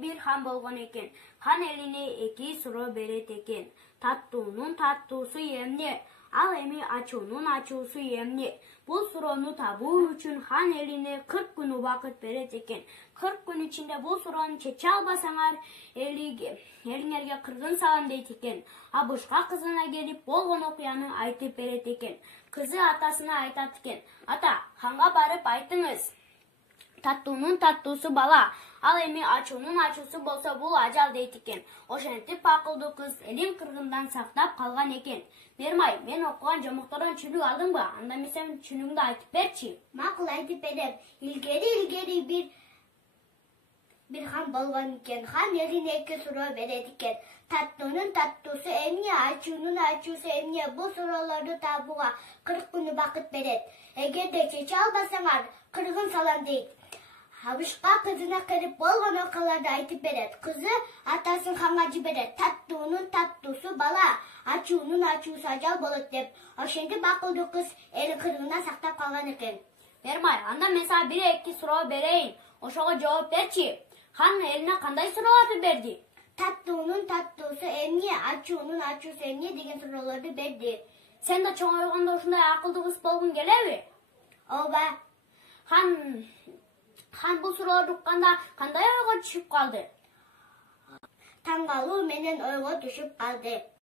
бир хан болгон экен. Хан элине 2 суроо берет экен. Таттуунун таттуусу эмне? Ал эми ачуунун ачуусу эмне? Бул суроону табуу үчүн хан элине 40 күн убакыт берет экен. 40 күн ичинде бул суроону чече албасаңар, элиңерге кыргын салам дейт экен. Абышка кызына келип болгон окуяны айтып берет экен. Кызы атасына айтат экен: "Ата, ханга барып айтыңыз. Таттуунун таттуусу бала, ал эми ачуунун ачуусу болсо бул ажал" дейт экен. Ошентип акылдуу кыз элин кыргындан сактап калган экен. Мермай, мен окуган жомоктордон түшүнүк алдыңбы? Анда сен түшүнүгүңдү айтып берчи. Макул, айтып берем. Илгери бир хан болгон экен. Хан элине 2 суроо берет экен. Таттуунун таттуусу эмне, ачуунун ачуусу эмне? Бул суроолорду табууга 40 күн убакыт берет. Эгерде чече албасаңар, кыргын салам дейт. Абышка кызына келип болгон окуяларды айтып берет. Кызы атасын ханга жиберет. Таттуунун таттуусу бала, ачуунун ачуусу ажал болот деп. Ошентип акылдуу кыз эл кыргындан сактап калган экен. Мермай, анда мен сага 1-2 суроо берейин. Ошого жооп берчи. Хан элине кандай суроолорду берди? Таттуунун таттуусу эмне, ачуунун ачуусу эмне деген суроолорду берди. Сен да чоңойгондо ушундай акылдуу кыз болгуң келеби? Ооба. Хан бул суроолорду укканда кандай ойго түшүп калды? Таң калуу менен ойго түшүп калды.